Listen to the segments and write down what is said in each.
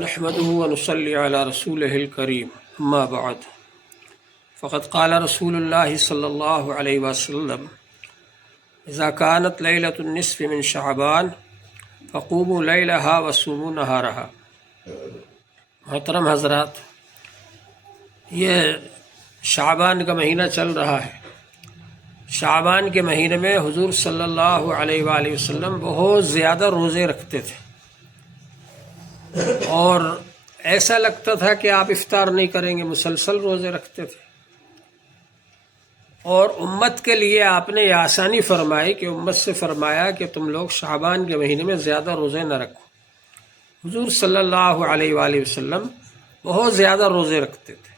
نحمده ونصلي على رسوله الكريم اما بعد فقد قال رسول الله صلى الله عليه وسلم اذا كانت ليلة النصف من شعبان فقوموا ليلها وصوموا نهارها۔ محترم حضرات، یہ شعبان کا مہینہ چل رہا ہے۔ شعبان کے مہینے میں حضور صلی اللہ علیہ وآلہ وسلم بہت زیادہ روزے رکھتے تھے، اور ایسا لگتا تھا کہ آپ افطار نہیں کریں گے، مسلسل روزے رکھتے تھے۔ اور امت کے لیے آپ نے یہ آسانی فرمائی کہ امت سے فرمایا کہ تم لوگ شعبان کے مہینے میں زیادہ روزے نہ رکھو۔ حضور صلی اللہ علیہ وآلہ وسلم بہت زیادہ روزے رکھتے تھے،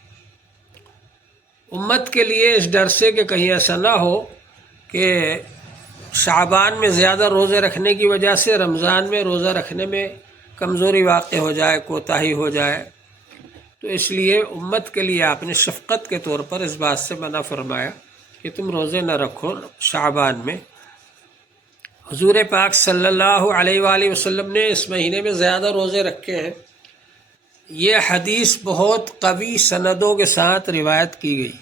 امت کے لیے اس ڈر سے کہ کہیں ایسا نہ ہو کہ شعبان میں زیادہ روزے رکھنے کی وجہ سے رمضان میں روزہ رکھنے میں کمزوری واقع ہو جائے، کوتاہی ہو جائے، تو اس لیے امت کے لیے آپ نے شفقت کے طور پر اس بات سے منع فرمایا کہ تم روزے نہ رکھو شعبان میں۔ حضور پاک صلی اللہ علیہ وآلہ وسلم نے اس مہینے میں زیادہ روزے رکھے ہیں، یہ حدیث بہت قوی سندوں کے ساتھ روایت کی گئی۔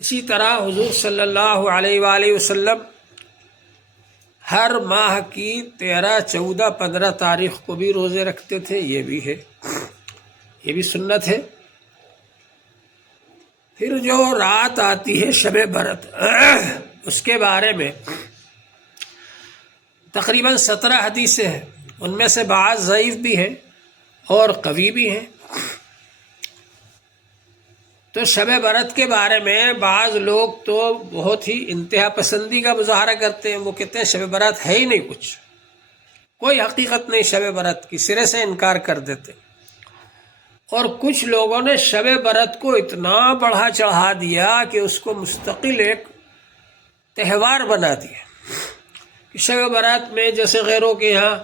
اسی طرح حضور صلی اللہ علیہ وآلہ وسلم ہر ماہ کی 13، 14، 15 تاریخ کو بھی روزے رکھتے تھے، یہ بھی سنت ہے۔ پھر جو رات آتی ہے شب برات، اس کے بارے میں تقریباً 17 حدیثیں ہیں، ان میں سے بعض ضعیف بھی ہیں اور قوی بھی ہیں۔ تو شب برات کے بارے میں بعض لوگ تو بہت ہی انتہا پسندی کا مظاہرہ کرتے ہیں، وہ کہتے ہیں شب برات ہے ہی نہیں، کچھ کوئی حقیقت نہیں شب برات کی، سرے سے انکار کر دیتے۔ اور کچھ لوگوں نے شب برات کو اتنا بڑھا چڑھا دیا کہ اس کو مستقل ایک تہوار بنا دیا کہ شب برات میں جیسے غیروں کے یہاں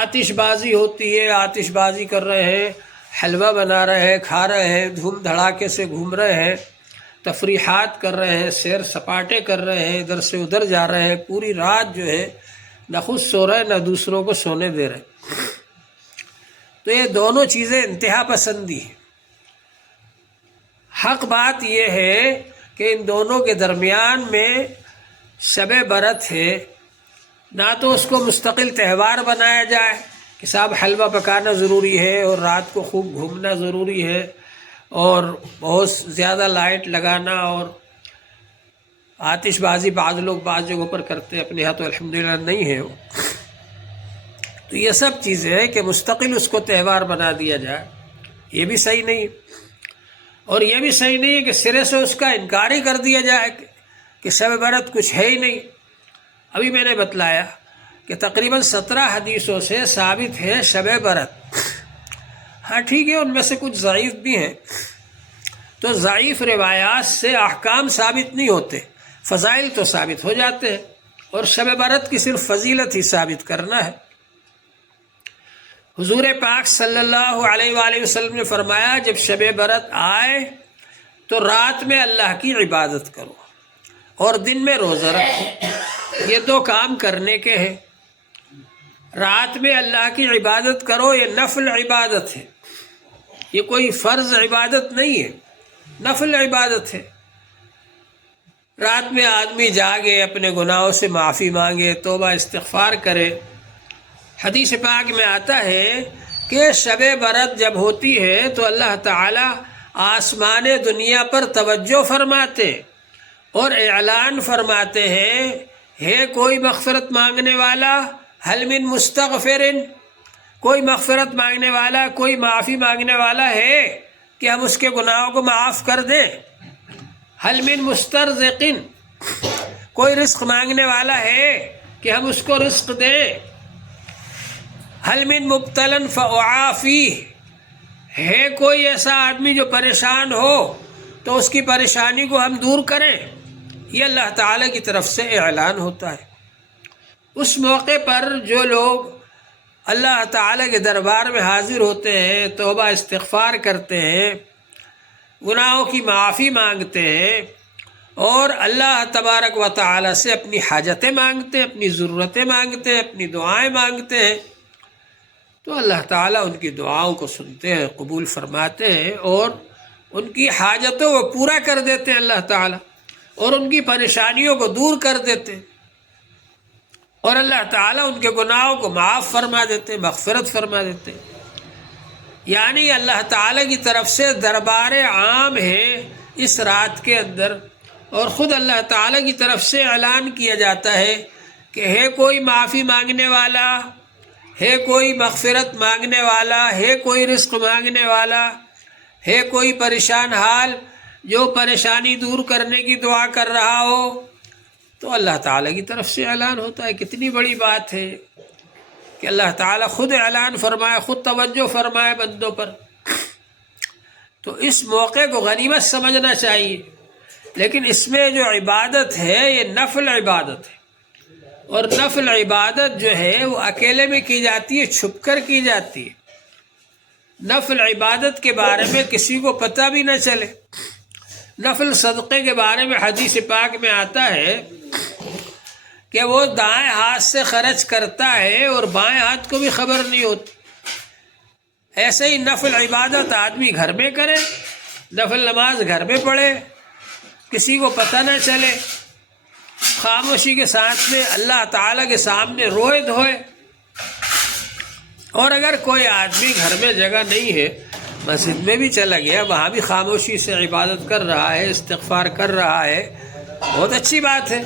آتش بازی ہوتی ہے، آتش بازی کر رہے ہیں، حلوہ بنا رہے ہیں، کھا رہے ہیں، دھوم دھڑاکے سے گھوم رہے ہیں، تفریحات کر رہے ہیں، سیر سپاٹے کر رہے ہیں، ادھر سے ادھر جا رہے ہیں، پوری رات جو ہے نہ خود سو رہے نہ دوسروں کو سونے دے رہے۔ تو یہ دونوں چیزیں انتہا پسندی ہیں۔ حق بات یہ ہے کہ ان دونوں کے درمیان میں شب برات ہے، نہ تو اس کو مستقل تہوار بنایا جائے کہ صاحب حلوہ پکانا ضروری ہے اور رات کو خوب گھومنا ضروری ہے اور بہت زیادہ لائٹ لگانا اور آتش بازی بعض لوگ بعض جگہوں پر کرتے ہیں، اپنے یہاں تو الحمدللہ نہیں ہے وہ۔ تو یہ سب چیزیں ہیں کہ مستقل اس کو تہوار بنا دیا جائے، یہ بھی صحیح نہیں، اور یہ بھی صحیح نہیں ہے کہ سرے سے اس کا انکار ہی کر دیا جائے کہ شب برات کچھ ہے ہی نہیں۔ ابھی میں نے بتلایا کہ تقریباً 17 حدیثوں سے ثابت ہے شب برات۔ ہاں ٹھیک ہے، ان میں سے کچھ ضعیف بھی ہیں، تو ضعیف روایات سے احکام ثابت نہیں ہوتے، فضائل تو ثابت ہو جاتے ہیں، اور شب برات کی صرف فضیلت ہی ثابت کرنا ہے۔ حضور پاک صلی اللہ علیہ وآلہ وسلم نے فرمایا جب شب برات آئے تو رات میں اللہ کی عبادت کرو اور دن میں روزہ رکھو، یہ دو کام کرنے کے ہیں۔ رات میں اللہ کی عبادت کرو، یہ نفل عبادت ہے، یہ کوئی فرض عبادت نہیں ہے، نفل عبادت ہے۔ رات میں آدمی جاگے، اپنے گناہوں سے معافی مانگے، توبہ استغفار کرے۔ حدیث پاک میں آتا ہے کہ شب برات جب ہوتی ہے تو اللہ تعالی آسمان دنیا پر توجہ فرماتے اور اعلان فرماتے ہیں، ہے کوئی مغفرت مانگنے والا، حل من مستغفر، کوئی مغفرت مانگنے والا، کوئی معافی مانگنے والا ہے کہ ہم اس کے گناہوں کو معاف کر دیں، حل من مسترزق، کوئی رزق مانگنے والا ہے کہ ہم اس کو رزق دیں، حل من مبتلا فاعافیہ، ہے کوئی ایسا آدمی جو پریشان ہو تو اس کی پریشانی کو ہم دور کریں، یہ اللہ تعالیٰ کی طرف سے اعلان ہوتا ہے۔ اس موقع پر جو لوگ اللہ تعالیٰ کے دربار میں حاضر ہوتے ہیں، توبہ استغفار کرتے ہیں، گناہوں کی معافی مانگتے ہیں اور اللہ تبارک و تعالیٰ سے اپنی حاجتیں مانگتے ہیں، اپنی ضرورتیں مانگتے ہیں، اپنی دعائیں مانگتے ہیں، تو اللہ تعالیٰ ان کی دعاؤں کو سنتے ہیں، قبول فرماتے ہیں، اور ان کی حاجتوں کو پورا کر دیتے ہیں اللہ تعالیٰ، اور ان کی پریشانیوں کو دور کر دیتے ہیں، اور اللہ تعالیٰ ان کے گناہوں کو معاف فرما دیتے ہیں، مغفرت فرما دیتے ہیں۔ یعنی اللہ تعالیٰ کی طرف سے دربار عام ہے اس رات کے اندر، اور خود اللہ تعالیٰ کی طرف سے اعلان کیا جاتا ہے کہ ہے کوئی معافی مانگنے والا، ہے کوئی مغفرت مانگنے والا، ہے کوئی رزق مانگنے والا، ہے کوئی پریشان حال جو پریشانی دور کرنے کی دعا کر رہا ہو، تو اللہ تعالیٰ کی طرف سے اعلان ہوتا ہے۔ کتنی بڑی بات ہے کہ اللہ تعالیٰ خود اعلان فرمائے، خود توجہ فرمائے بندوں پر۔ تو اس موقع کو غنیمت سمجھنا چاہیے، لیکن اس میں جو عبادت ہے یہ نفل عبادت ہے، اور نفل عبادت جو ہے وہ اکیلے میں کی جاتی ہے، چھپ کر کی جاتی ہے۔ نفل عبادت کے بارے میں کسی کو پتہ بھی نہ چلے۔ نفل صدقے کے بارے میں حدیث پاک میں آتا ہے کہ وہ دائیں ہاتھ سے خرچ کرتا ہے اور بائیں ہاتھ کو بھی خبر نہیں ہوتی۔ ایسے ہی نفل عبادت آدمی گھر میں کرے، نفل نماز گھر میں پڑھے، کسی کو پتہ نہ چلے، خاموشی کے ساتھ میں اللہ تعالیٰ کے سامنے روئے دھوئے۔ اور اگر کوئی آدمی گھر میں جگہ نہیں ہے، مسجد میں بھی چلا گیا، وہاں بھی خاموشی سے عبادت کر رہا ہے، استغفار کر رہا ہے، بہت اچھی بات ہے۔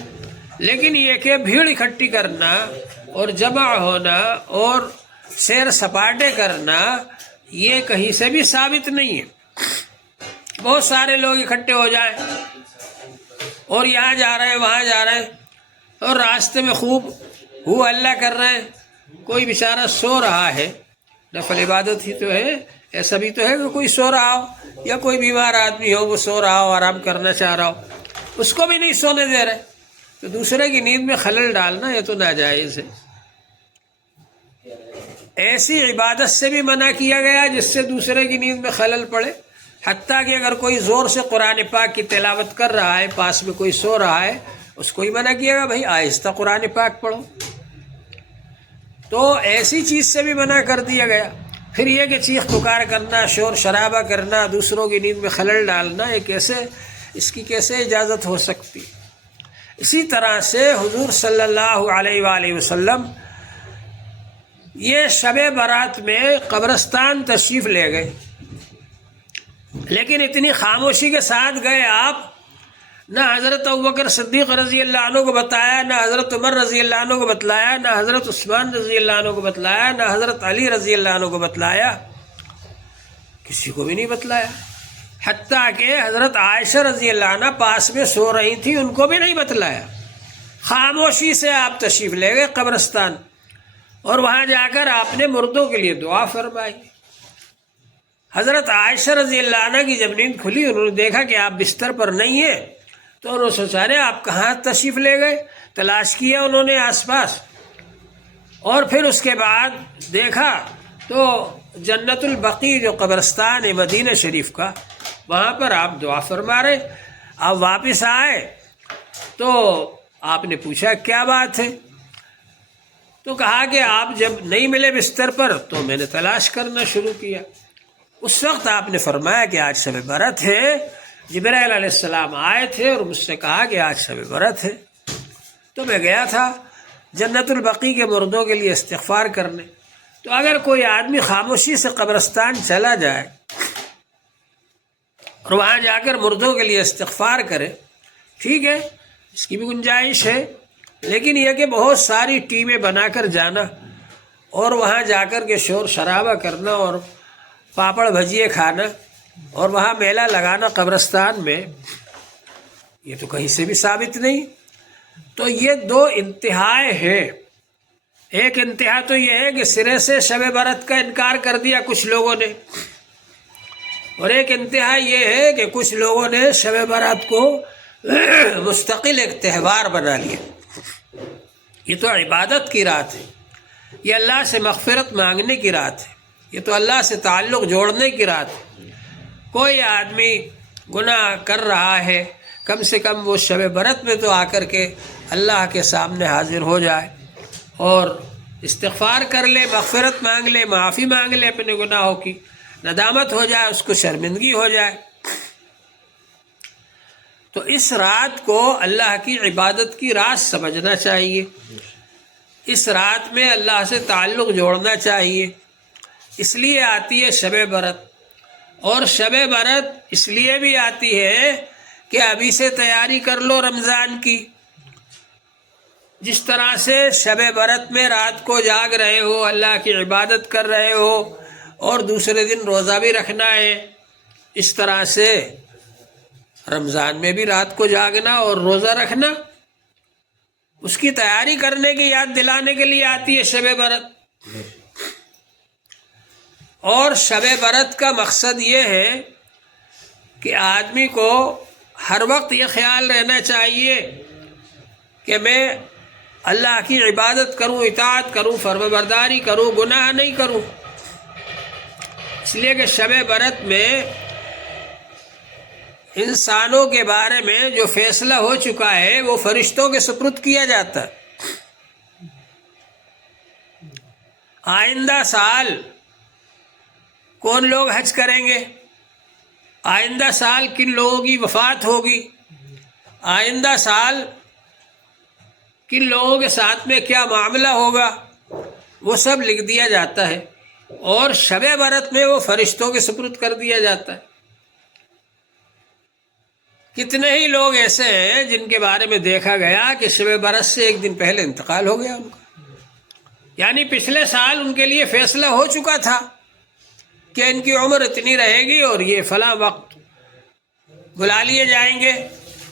لیکن یہ کہ بھیڑ اکٹھی کرنا اور جمع ہونا اور سیر سپاٹے کرنا یہ کہیں سے بھی ثابت نہیں ہے۔ بہت سارے لوگ اکٹھے ہو جائیں اور یہاں جا رہے ہیں، وہاں جا رہے ہیں، اور راستے میں خوب ہو اللہ کر رہے ہیں، کوئی بیچارہ سو رہا ہے، نفل عبادت ہی تو ہے، ایسا بھی تو ہے کہ کوئی سو رہا ہو، یا کوئی بیمار آدمی ہو وہ سو رہا ہو، آرام کرنا چاہ رہا ہو، اس کو بھی نہیں سونے دے رہے، تو دوسرے کی نیند میں خلل ڈالنا یہ تو ناجائز ہے۔ ایسی عبادت سے بھی منع کیا گیا جس سے دوسرے کی نیند میں خلل پڑے، حتیٰ کہ اگر کوئی زور سے قرآن پاک کی تلاوت کر رہا ہے، پاس میں کوئی سو رہا ہے، اس کو ہی منع کیا گیا بھائی آہستہ قرآن پاک پڑھو۔ تو ایسی چیز سے بھی منع کر دیا گیا۔ پھر یہ کہ چیخ پکار کرنا، شور شرابہ کرنا، دوسروں کی نیند میں خلل ڈالنا، یہ کیسے، اس کی کیسے اجازت ہو سکتی؟ اسی طرح سے حضور صلی اللہ علیہ وآلہ وسلم یہ شب برات میں قبرستان تشریف لے گئے، لیکن اتنی خاموشی کے ساتھ گئے آپ، نہ حضرت ابوبکر صدیق رضی اللہ عنہ کو بتایا، نہ حضرت عمر رضی اللہ عنہ کو بتلایا، نہ حضرت عثمان رضی اللہ عنہ کو بتلایا، نہ حضرت علی رضی اللہ عنہ کو بتلایا، کسی کو بھی نہیں بتلایا۔ حتیٰ کہ حضرت عائشہ رضی اللہ عنہ پاس میں سو رہی تھی، ان کو بھی نہیں بتلایا۔ خاموشی سے آپ تشریف لے گئے قبرستان، اور وہاں جا کر آپ نے مردوں کے لیے دعا فرمائی۔ حضرت عائشہ رضی اللہ عنہ کی جب نیند کھلی، انہوں نے دیکھا کہ آپ بستر پر نہیں ہیں، تو انہوں نے سوچا رہے آپ کہاں تشریف لے گئے، تلاش کیا انہوں نے آس پاس، اور پھر اس کے بعد دیکھا تو جنت البقیع جو قبرستان ہے مدینہ شریف کا، وہاں پر آپ دعا فرما رہے۔ آپ واپس آئے تو آپ نے پوچھا کیا بات ہے، تو کہا کہ آپ جب نہیں ملے بستر پر تو میں نے تلاش کرنا شروع کیا۔ اس وقت آپ نے فرمایا کہ آج شب برات ہے، جبرائیل علیہ السلام آئے تھے اور مجھ سے کہا کہ آج شب برات ہے، تو میں گیا تھا جنت البقیع کے مردوں کے لیے استغفار کرنے۔ تو اگر کوئی آدمی خاموشی سے قبرستان چلا جائے اور وہاں جا کر مردوں کے لیے استغفار کرے، ٹھیک ہے، اس کی بھی گنجائش ہے، لیکن یہ کہ بہت ساری ٹیمیں بنا کر جانا اور وہاں جا کر کے شور شرابہ کرنا اور پاپڑ بھجیے کھانا اور وہاں میلہ لگانا قبرستان میں، یہ تو کہیں سے بھی ثابت نہیں۔ تو یہ دو انتہائیں ہیں۔ ایک انتہا تو یہ ہے کہ سرے سے شب برات کا انکار کر دیا کچھ لوگوں نے، اور ایک انتہا یہ ہے کہ کچھ لوگوں نے شب برات کو مستقل ایک تہوار بنا لیا۔ یہ تو عبادت کی رات ہے، یہ اللہ سے مغفرت مانگنے کی رات ہے، یہ تو اللہ سے تعلق جوڑنے کی رات ہے۔ کوئی آدمی گناہ کر رہا ہے، کم سے کم وہ شب برات میں تو آ کر کے اللہ کے سامنے حاضر ہو جائے اور استغفار کر لے، مغفرت مانگ لے، معافی مانگ لے اپنے گناہوں کی، ندامت ہو جائے، اس کو شرمندگی ہو جائے۔ تو اس رات کو اللہ کی عبادت کی رات سمجھنا چاہیے، اس رات میں اللہ سے تعلق جوڑنا چاہیے۔ اس لیے آتی ہے شب برات، اور شب برات اس لیے بھی آتی ہے کہ ابھی سے تیاری کر لو رمضان کی۔ جس طرح سے شب برات میں رات کو جاگ رہے ہو، اللہ کی عبادت کر رہے ہو اور دوسرے دن روزہ بھی رکھنا ہے، اس طرح سے رمضان میں بھی رات کو جاگنا اور روزہ رکھنا، اس کی تیاری کرنے کی یاد دلانے کے لیے آتی ہے شب برات۔ اور شب برات کا مقصد یہ ہے کہ آدمی کو ہر وقت یہ خیال رہنا چاہیے کہ میں اللہ کی عبادت کروں، اطاعت کروں، فرمانبرداری کروں، گناہ نہیں کروں۔ اس لیے کہ شب برات میں انسانوں کے بارے میں جو فیصلہ ہو چکا ہے وہ فرشتوں کے سپرد کیا جاتا ہے۔ آئندہ سال کون لوگ حج کریں گے، آئندہ سال کن لوگوں کی وفات ہوگی، آئندہ سال کن لوگوں کے ساتھ میں کیا معاملہ ہوگا، وہ سب لکھ دیا جاتا ہے، اور شب برات میں وہ فرشتوں کے سپرد کر دیا جاتا ہے۔ کتنے ہی لوگ ایسے ہیں جن کے بارے میں دیکھا گیا کہ شب برات سے ایک دن پہلے انتقال ہو گیا ان کا، یعنی پچھلے سال ان کے لیے فیصلہ ہو چکا تھا کہ ان کی عمر اتنی رہے گی اور یہ فلاں وقت بلا لیے جائیں گے،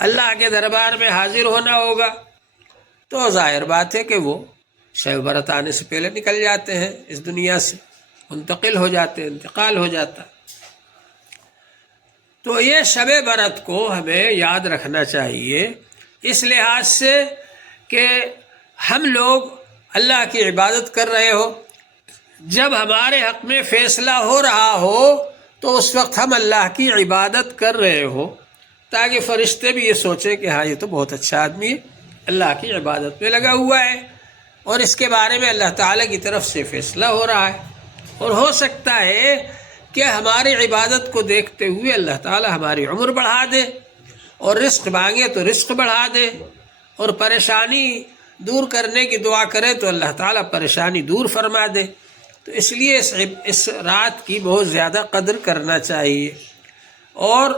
اللہ کے دربار میں حاضر ہونا ہوگا۔ تو ظاہر بات ہے کہ وہ شب برات آنے سے پہلے نکل جاتے ہیں، اس دنیا سے منتقل ہو جاتے ہیں، انتقال ہو جاتا۔ تو یہ شب برات کو ہمیں یاد رکھنا چاہیے، اس لحاظ سے کہ ہم لوگ اللہ کی عبادت کر رہے ہو، جب ہمارے حق میں فیصلہ ہو رہا ہو تو اس وقت ہم اللہ کی عبادت کر رہے ہو، تاکہ فرشتے بھی یہ سوچیں کہ ہاں یہ تو بہت اچھا آدمی ہے، اللہ کی عبادت میں لگا ہوا ہے، اور اس کے بارے میں اللہ تعالیٰ کی طرف سے فیصلہ ہو رہا ہے۔ اور ہو سکتا ہے کہ ہماری عبادت کو دیکھتے ہوئے اللہ تعالیٰ ہماری عمر بڑھا دے، اور رزق مانگے تو رزق بڑھا دے، اور پریشانی دور کرنے کی دعا کرے تو اللہ تعالیٰ پریشانی دور فرما دے۔ تو اس لیے اس رات کی بہت زیادہ قدر کرنا چاہیے، اور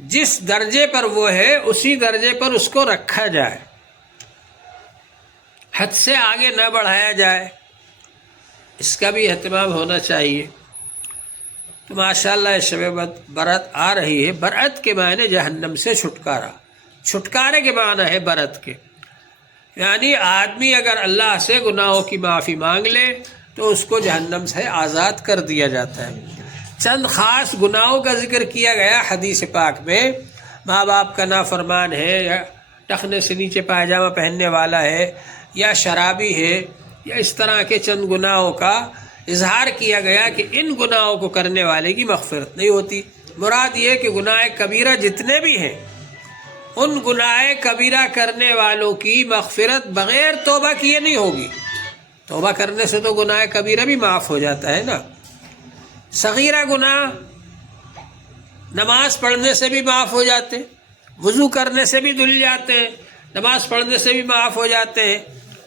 جس درجے پر وہ ہے اسی درجے پر اس کو رکھا جائے، حد سے آگے نہ بڑھایا جائے، اس کا بھی اہتمام ہونا چاہیے۔ تو ماشاءاللہ شب برات آ رہی ہے۔ برات کے معنی جہنم سے چھٹکارا، چھٹکارے کے معنی ہے برات کے، یعنی آدمی اگر اللہ سے گناہوں کی معافی مانگ لے تو اس کو جہنم سے آزاد کر دیا جاتا ہے۔ چند خاص گناہوں کا ذکر کیا گیا حدیث پاک میں، ماں باپ کا نافرمان ہے، یا ٹخنے سے نیچے پائجامہ پہننے والا ہے، یا شرابی ہے، یا اس طرح کے چند گناہوں کا اظہار کیا گیا کہ ان گناہوں کو کرنے والے کی مغفرت نہیں ہوتی۔ مراد یہ کہ گناہ کبیرہ جتنے بھی ہیں ان گناہ کبیرہ کرنے والوں کی مغفرت بغیر توبہ کیے نہیں ہوگی۔ توبہ کرنے سے تو گناہ کبیرہ بھی معاف ہو جاتا ہے نا، صغیرہ گناہ نماز پڑھنے سے بھی معاف ہو جاتے، وضو کرنے سے بھی دھل جاتے ہیں، نماز پڑھنے سے بھی معاف ہو جاتے ہیں،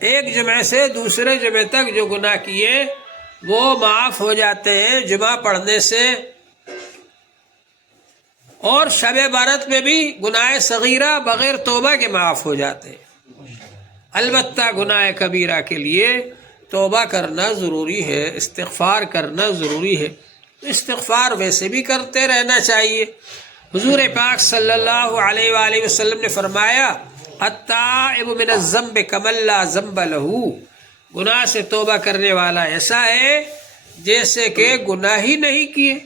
ایک جمعے سے دوسرے جمعے تک جو گناہ کیے وہ معاف ہو جاتے ہیں جمعہ پڑھنے سے۔ اور شب برات میں بھی گناہ صغیرہ بغیر توبہ کے معاف ہو جاتے ہیں۔ البتہ گناہ کبیرہ کے لیے توبہ کرنا ضروری ہے، استغفار کرنا ضروری ہے، استغفار ویسے بھی کرتے رہنا چاہیے۔ حضور پاک صلی اللہ علیہ وآلہ وسلم نے فرمایا التائب من الذنب کمن لا ذنب لہ، گناہ سے توبہ کرنے والا ایسا ہے جیسے کہ گناہ ہی نہیں کیے۔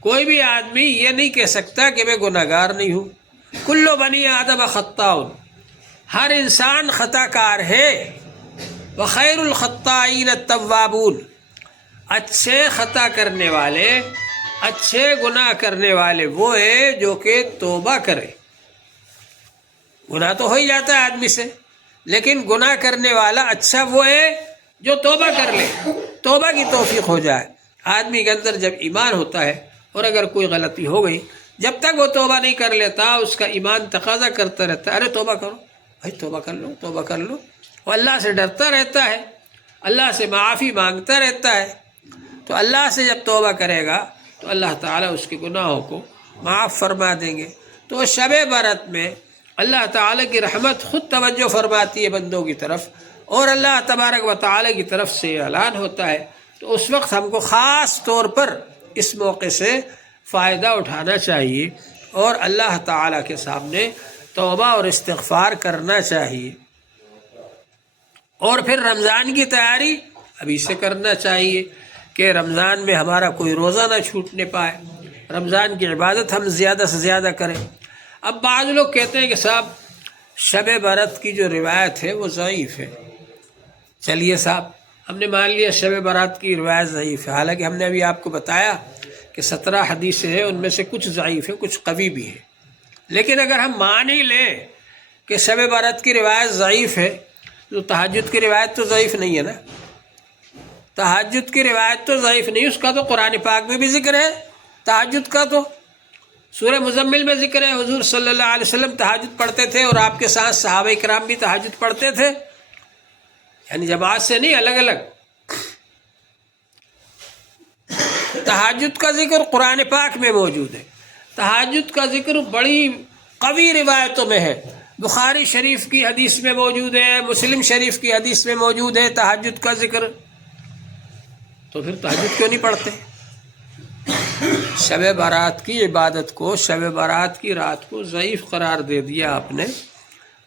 کوئی بھی آدمی یہ نہیں کہہ سکتا کہ میں گناہ گار نہیں ہوں۔ کل بنی آدم خطاء، ہر انسان خطا کار ہے، وخیر الخطائین التوابون، اچھے خطا کرنے والے، اچھے گناہ کرنے والے وہ ہے جو کہ توبہ کرے۔ گناہ تو ہو ہی جاتا ہے آدمی سے، لیکن گناہ کرنے والا اچھا وہ ہے جو توبہ کر لے، توبہ کی توفیق ہو جائے۔ آدمی کے اندر جب ایمان ہوتا ہے اور اگر کوئی غلطی ہو گئی، جب تک وہ توبہ نہیں کر لیتا اس کا ایمان تقاضا کرتا رہتا ہے، ارے توبہ کرو بھائی، توبہ کر لو، توبہ کر لو۔ وہ اللہ سے ڈرتا رہتا ہے، اللہ سے معافی مانگتا رہتا ہے۔ تو اللہ سے جب توبہ کرے گا تو اللہ تعالیٰ اس کے گناہوں کو معاف فرما دیں گے۔ تو شب برات میں اللہ تعالیٰ کی رحمت خود توجہ فرماتی ہے بندوں کی طرف، اور اللہ تبارک و تعالیٰ کی طرف سے اعلان ہوتا ہے۔ تو اس وقت ہم کو خاص طور پر اس موقع سے فائدہ اٹھانا چاہیے اور اللہ تعالیٰ کے سامنے توبہ اور استغفار کرنا چاہیے۔ اور پھر رمضان کی تیاری ابھی سے کرنا چاہیے کہ رمضان میں ہمارا کوئی روزہ نہ چھوٹنے پائے، رمضان کی عبادت ہم زیادہ سے زیادہ کریں۔ اب بعض لوگ کہتے ہیں کہ صاحب شب برات کی جو روایت ہے وہ ضعیف ہے۔ چلیے صاحب، ہم نے مان لیا شب برات کی روایت ضعیف ہے، حالانکہ ہم نے ابھی آپ کو بتایا کہ 17 حدیثیں ہیں، ان میں سے کچھ ضعیف ہیں، کچھ قوی بھی ہیں۔ لیکن اگر ہم مان ہی لیں کہ شب برات کی روایت ضعیف ہے تو تہجد کی روایت تو ضعیف نہیں ہے نا، تہجد کی روایت تو ضعیف نہیں، اس کا تو قرآن پاک میں بھی ذکر ہے، تہجد کا تو سورہ مزمل میں ذکر ہے۔ حضور صلی اللہ علیہ وسلم تہجد پڑھتے تھے اور آپ کے ساتھ صحابہ کرام بھی تہجد پڑھتے تھے، یعنی جماعت سے نہیں، الگ الگ۔ تہجد کا ذکر قرآن پاک میں موجود ہے، تہجد کا ذکر بڑی قوی روایتوں میں ہے، بخاری شریف کی حدیث میں موجود ہے، مسلم شریف کی حدیث میں موجود ہے تہجد کا ذکر۔ تو پھر تہجد کیوں نہیں پڑھتے؟ شب برات کی عبادت کو، شب برات کی رات کو ضعیف قرار دے دیا آپ نے،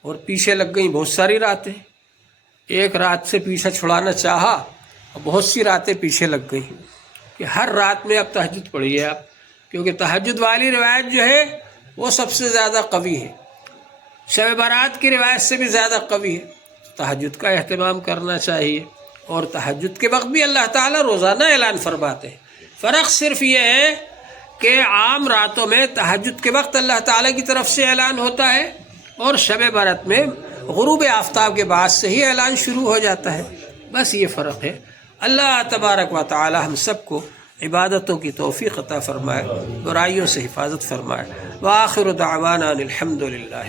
اور پیچھے لگ گئیں بہت ساری راتیں۔ ایک رات سے پیچھا چھڑانا چاہا اور بہت سی راتیں پیچھے لگ گئیں کہ ہر رات میں اب تہجد پڑھیے آپ، کیونکہ تہجد والی روایت جو ہے وہ سب سے زیادہ قوی ہے، شب برات کی روایت سے بھی زیادہ قوی ہے۔ تہجد کا اہتمام کرنا چاہیے، اور تہجد کے وقت بھی اللہ تعالیٰ روزانہ اعلان فرماتے ہیں۔ فرق صرف یہ ہے کہ عام راتوں میں تہجد کے وقت اللہ تعالیٰ کی طرف سے اعلان ہوتا ہے، اور شب برات میں غروب آفتاب کے بعد سے ہی اعلان شروع ہو جاتا ہے، بس یہ فرق ہے۔ اللہ تبارک و تعالی ہم سب کو عبادتوں کی توفیق عطا فرمائے، برائیوں سے حفاظت فرمائے۔ وآخر دعوانا الحمد للہ۔